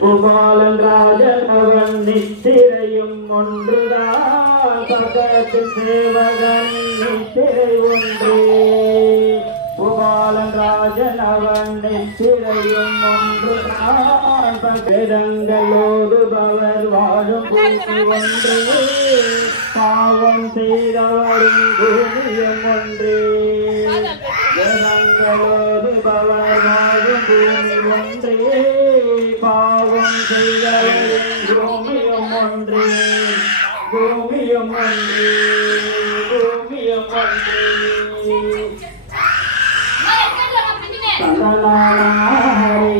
புகாலன் ராஜன் அவன் நித்திரையும் ஒன்றுதான் பகத்து சேவகன் நித்திரை ஒன்றே. புகாலன் ராஜன் அவன் நித்திரையும் ஒன்றுதான் பகரங்களோடு பவர் வாழும் பூமி ஒன்றே. பாவம் செய்தவரும் பூமியும் ஒன்றே. ஜனங்களோடு பவர் வாழும் பூமி ஒன்றே. பாவம் செய்தவரும் பூமியும் ஒன்றே. பூமியும் ஒன்றே. பூமியும் ஒன்றே. சந்தனாரே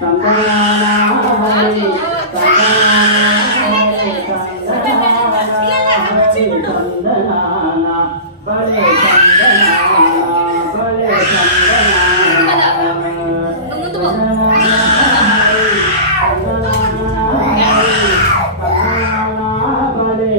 சந்தனாரே சந்தனானா பலே சந்தனானா பலே சந்தனானா பலே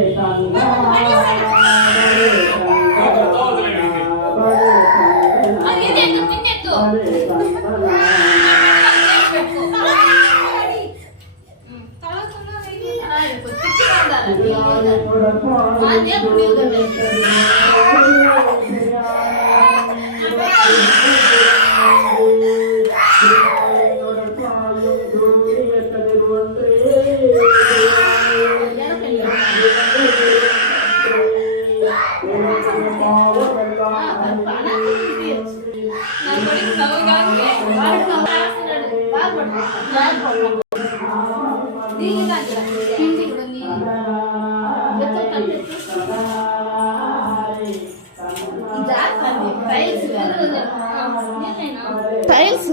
டைல்ஸ்